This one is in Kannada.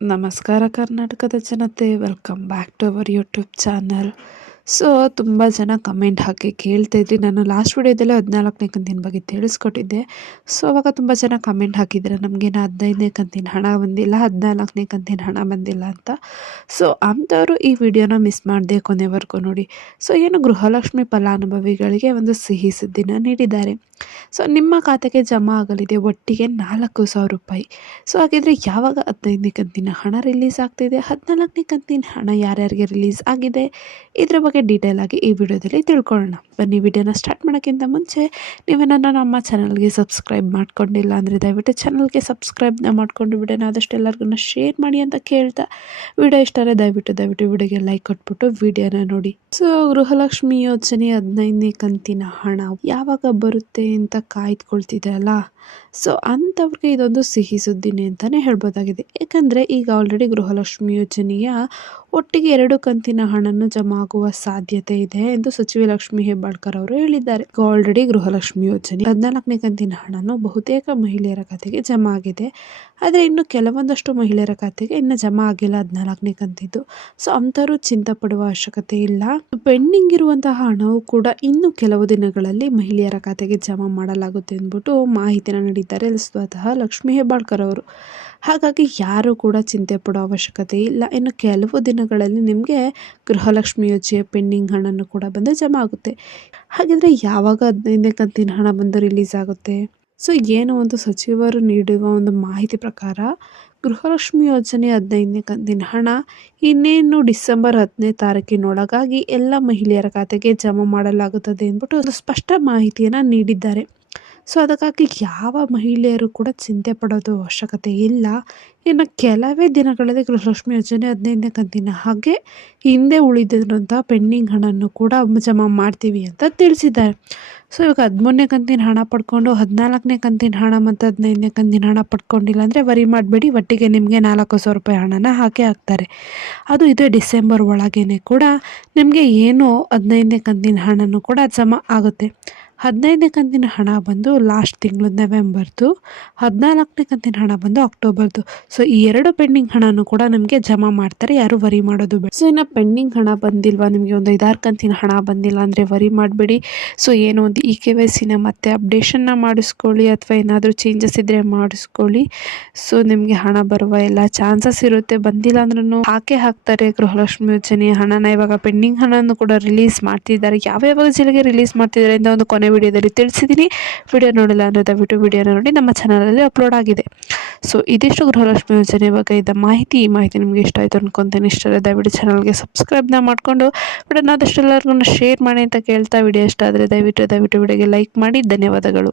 ನಮಸ್ಕಾರ ಕರ್ನಾಟಕದ ಜನತೆ, welcome back to our YouTube channel. So ತುಂಬ ಜನ ಕಮೆಂಟ್ ಹಾಕಿ ಕೇಳ್ತಾ ಇದ್ರಿ. ನಾನು ಲಾಸ್ಟ್ ವಿಡಿಯೋದಲ್ಲೇ 14ನೇ ಕಂತಿನ ಬಗ್ಗೆ ತಿಳಿಸ್ಕೊಟ್ಟಿದ್ದೆ. ಸೊ ಅವಾಗ ತುಂಬ ಜನ ಕಮೆಂಟ್ ಹಾಕಿದ್ದಾರೆ, ನಮಗೇನು 15ನೇ ಕಂತಿನ ಹಣ ಬಂದಿಲ್ಲ, 14ನೇ ಕಂತಿನ ಹಣ ಬಂದಿಲ್ಲ ಅಂತ. ಸೊ ಅಂಥವರು ಈ ವಿಡಿಯೋನ ಮಿಸ್ ಮಾಡದೆ ಕೊನೆವರೆಗೂ ನೋಡಿ. ಸೊ ಏನು ಗೃಹಲಕ್ಷ್ಮಿ ಫಲಾನುಭವಿಗಳಿಗೆ ಒಂದು ಸಿಹಿ ಸುದ್ದಿನ ನೀಡಿದ್ದಾರೆ. ಸೊ ನಿಮ್ಮ ಖಾತೆಗೆ ಜಮಾ ಆಗಲಿದೆ ಒಟ್ಟಿಗೆ 4,000 ರೂಪಾಯಿ. ಸೊ ಹಾಗಿದ್ರೆ ಯಾವಾಗ 15ನೇ ಕಂತಿನ ಹಣ ರಿಲೀಸ್ ಆಗ್ತಿದೆ, 14ನೇ ಕಂತಿನ ಹಣ ಯಾರ್ಯಾರಿಗೆ ರಿಲೀಸ್ ಆಗಿದೆ, ಇದ್ರ ಬಗ್ಗೆ ಡೀಟೇಲ್ ಆಗಿ ಈ ವಿಡಿಯೋದಲ್ಲಿ ತಿಳ್ಕೊಳ್ಳೋಣ. ಬನ್ನಿ, ವಿಡಿಯೋನ ಸ್ಟಾರ್ಟ್ ಮಾಡೋಕ್ಕಿಂತ ಮುಂಚೆ ನೀವೇನಾದ್ರೂ ನಮ್ಮ ಚಾನಲ್ಗೆ ಸಬ್ಸ್ಕ್ರೈಬ್ ಮಾಡ್ಕೊಂಡಿಲ್ಲ ಅಂದರೆ ದಯವಿಟ್ಟು ಚಾನಲ್ಗೆ ಸಬ್ಸ್ಕ್ರೈಬ್ನ ಮಾಡಿಕೊಂಡು ವಿಡಿಯೋನ ಆದಷ್ಟು ಎಲ್ಲರಿಗೂ ಶೇರ್ ಮಾಡಿ ಅಂತ ಕೇಳ್ತಾ, ವಿಡಿಯೋ ಇಷ್ಟ ಆದರೆ ದಯವಿಟ್ಟು ವಿಡಿಯೋಗೆ ಲೈಕ್ ಕೊಟ್ಬಿಟ್ಟು ವಿಡಿಯೋನ ನೋಡಿ. ಸೊ ಗೃಹಲಕ್ಷ್ಮಿ ಯೋಜನೆ 15ನೇ ಕಂತಿನ ಹಣ ಯಾವಾಗ ಬರುತ್ತೆ ಅಂತ ಕಾಯ್ದುಕೊಳ್ತಿದೆ ಅಲ್ಲ. ಸೊ ಅಂಥವ್ರಿಗೆ ಇದೊಂದು ಸಿಹಿ ಸುದ್ದಿನೇ ಅಂತಲೇ ಹೇಳ್ಬೋದಾಗಿದೆ. ಯಾಕಂದರೆ ಈಗ ಆಲ್ರೆಡಿ ಗೃಹಲಕ್ಷ್ಮಿ ಯೋಜನೆಯ ಒಟ್ಟಿಗೆ 2 ಕಂತಿನ ಹಣವನ್ನು ಜಮಾ ಆಗುವ ಸಾಧ್ಯತೆ ಇದೆ ಎಂದು ಸಚಿವೆ ಲಕ್ಷ್ಮೀ ಹೆಬ್ಬಾಳ್ಕರ್ ಅವರು ಹೇಳಿದ್ದಾರೆ. ಆಲ್ರೆಡಿ ಗೃಹಲಕ್ಷ್ಮಿ ಯೋಜನೆ 14ನೇ ಕಂತಿನ ಹಣನು ಬಹುತೇಕ ಮಹಿಳೆಯರ ಖಾತೆಗೆ ಜಮಾ ಆಗಿದೆ. ಆದರೆ ಇನ್ನು ಕೆಲವೊಂದಷ್ಟು ಮಹಿಳೆಯರ ಖಾತೆಗೆ ಇನ್ನು ಜಮಾ ಆಗಿಲ್ಲ 14ನೇ ಕಂತಿದ್ದು. ಸೊ ಅಂಥವ್ರು ಚಿಂತೆ ಪಡುವ ಅವಶ್ಯಕತೆ ಇಲ್ಲ. ಪೆಂಡಿಂಗ್ ಇರುವಂತಹ ಹಣವು ಕೂಡ ಇನ್ನು ಕೆಲವು ದಿನಗಳಲ್ಲಿ ಮಹಿಳೆಯರ ಖಾತೆಗೆ ಜಮಾ ಮಾಡಲಾಗುತ್ತೆ ಅಂದ್ಬಿಟ್ಟು ಮಾಹಿತಿನ ನೀಡಿದ್ದಾರೆ ಸ್ವತಃ ಲಕ್ಷ್ಮೀ ಹೆಬ್ಬಾಳ್ಕರ್ ಅವರು. ಹಾಗಾಗಿ ಯಾರು ಕೂಡ ಚಿಂತೆ ಪಡೋ ಅವಶ್ಯಕತೆ ಇಲ್ಲ. ಇನ್ನು ಕೆಲವು ದಿನಗಳಲ್ಲಿ ನಿಮಗೆ ಗೃಹಲಕ್ಷ್ಮಿ ಯೋಜನೆಯ ಪೆಂಡಿಂಗ್ ಹಣನೂ ಕೂಡ ಬಂದು ಜಮಾ ಆಗುತ್ತೆ. ಹಾಗಿದ್ರೆ ಯಾವಾಗ 15ನೇ ಕಂತಿನ ಹಣ ಬಂದು ರಿಲೀಸ್ ಆಗುತ್ತೆ? ಸೊ ಏನು ಒಂದು ಸಚಿವರು ನೀಡುವ ಒಂದು ಮಾಹಿತಿ ಪ್ರಕಾರ ಗೃಹಲಕ್ಷ್ಮಿ ಯೋಜನೆ 15ನೇ ಕಂತಿನ ಹಣ ಇನ್ನೇನು ಡಿಸೆಂಬರ್ 10ನೇ ತಾರೀಕಿನೊಳಗಾಗಿ ಎಲ್ಲ ಮಹಿಳೆಯರ ಖಾತೆಗೆ ಜಮಾ ಮಾಡಲಾಗುತ್ತದೆ ಎಂದ್ಬಿಟ್ಟು ಒಂದು ಸ್ಪಷ್ಟ ಮಾಹಿತಿಯನ್ನು ನೀಡಿದ್ದಾರೆ. ಸೊ ಅದಕ್ಕಾಗಿ ಯಾವ ಮಹಿಳೆಯರು ಕೂಡ ಚಿಂತೆ ಪಡೋದು ಅವಶ್ಯಕತೆ ಇಲ್ಲ. ಇನ್ನು ಕೆಲವೇ ದಿನಗಳಲ್ಲಿ ಗೃಹಲಕ್ಷ್ಮಿ ಯೋಜನೆ 15ನೇ ಕಂತಿನ ಹಾಗೆ ಹಿಂದೆ ಉಳಿದಿರುವಂಥ ಪೆಂಡಿಂಗ್ ಹಣವನ್ನು ಕೂಡ ಜಮಾ ಮಾಡ್ತೀವಿ ಅಂತ ತಿಳಿಸಿದ್ದಾರೆ. ಸೊ ಇವಾಗ 13ನೇ ಕಂತಿನ ಹಣ ಪಡ್ಕೊಂಡು 14ನೇ ಕಂತಿನ ಹಣ ಮತ್ತು 15ನೇ ಕಂತಿನ ಹಣ ಪಡ್ಕೊಂಡಿಲ್ಲ ಅಂದರೆ ವರಿ ಮಾಡಬೇಡಿ, ಒಟ್ಟಿಗೆ ನಿಮಗೆ 4,000 ರೂಪಾಯಿ ಹಣನ ಹಾಕ್ತಾರೆ. ಅದು ಇದೇ ಡಿಸೆಂಬರ್ ಒಳಗೇ ಕೂಡ ನಿಮಗೆ ಏನು 15ನೇ ಕಂತಿನ ಹಣನೂ ಕೂಡ ಜಮಾ ಆಗುತ್ತೆ. 15ನೇ ಕಂತಿನ ಹಣ ಬಂದು ಲಾಸ್ಟ್ ತಿಂಗಳು ನವೆಂಬರ್ದು, 14ನೇ ಕಂತಿನ ಹಣ ಬಂದು ಅಕ್ಟೋಬರ್ದು. ಸೊ ಈ 2 ಪೆಂಡಿಂಗ್ ಹಣನೂ ಕೂಡ ನಿಮಗೆ ಜಮಾ ಮಾಡ್ತಾರೆ, ಯಾರು ವರಿ ಮಾಡೋದು ಬೇಡ. ಸೊ ಇನ್ನು ಪೆಂಡಿಂಗ್ ಹಣ ಬಂದಿಲ್ವಾ, ನಿಮಗೆ ಒಂದು 5-6 ಕಂತಿನ ಹಣ ಬಂದಿಲ್ಲ ಅಂದರೆ ವರಿ ಮಾಡಬೇಡಿ. ಸೊ ಏನೋ ಒಂದು KYCನ ಮತ್ತೆ ಅಪ್ಡೇಷನ್ನ ಮಾಡಿಸ್ಕೊಳ್ಳಿ, ಅಥವಾ ಏನಾದರೂ ಚೇಂಜಸ್ ಇದ್ದರೆ ಮಾಡಿಸ್ಕೊಳ್ಳಿ. ಸೊ ನಿಮಗೆ ಹಣ ಬರುವ ಎಲ್ಲ ಚಾನ್ಸಸ್ ಇರುತ್ತೆ. ಬಂದಿಲ್ಲ ಅಂದ್ರೂ ಹಾಕ್ತಾರೆ ಗೃಹಲಕ್ಷ್ಮಿ ಯೋಜನೆಯ ಹಣನ. ಇವಾಗ ಪೆಂಡಿಂಗ್ ಹಣನೂ ಕೂಡ ರಿಲೀಸ್ ಮಾಡ್ತಿದ್ದಾರೆ. ಯಾವ ಜಿಲ್ಲೆಗೆ ರಿಲೀಸ್ ಮಾಡ್ತಿದ್ದಾರೆ ಅಂತ ಒಂದು ಕೊನೆ ವಿಡಿಯೋದಲ್ಲಿ ತಿಳಿಸಿದ್ದೀನಿ. ವಿಡಿಯೋ ನೋಡಿಲ್ಲ ಅಂದರೆ ದಯವಿಟ್ಟು ವಿಡಿಯೋನ ನೋಡಿ, ನಮ್ಮ ಚಾನಲಲ್ಲಿ ಅಪ್ಲೋಡ್ ಆಗಿದೆ. ಸೊ ಇದಿಷ್ಟು ಗೃಹಲಕ್ಷ್ಮಿ ಯೋಜನೆ ಬಗ್ಗೆ ಇದ್ದ ಮಾಹಿತಿ. ಈ ಮಾಹಿತಿ ನಿಮಗೆ ಇಷ್ಟ ಆಯಿತು ಅನ್ಕೊತೀನಿ. ಇಷ್ಟ ಆದರೆ ದಯವಿಟ್ಟು ಚಾನಲ್ಗೆ ಸಬ್ಸ್ಕ್ರೈಬ್ನ ಮಾಡಿಕೊಂಡು ವಿಡಿಯೋನ ಆದಷ್ಟು ಎಲ್ಲರಿಗೂ ಶೇರ್ ಮಾಡಿ ಅಂತ ಕೇಳ್ತಾ, ವಿಡಿಯೋ ಇಷ್ಟ ಆದರೆ ದಯವಿಟ್ಟು ವಿಡಿಯೋಗೆ ಲೈಕ್ ಮಾಡಿ. ಧನ್ಯವಾದಗಳು.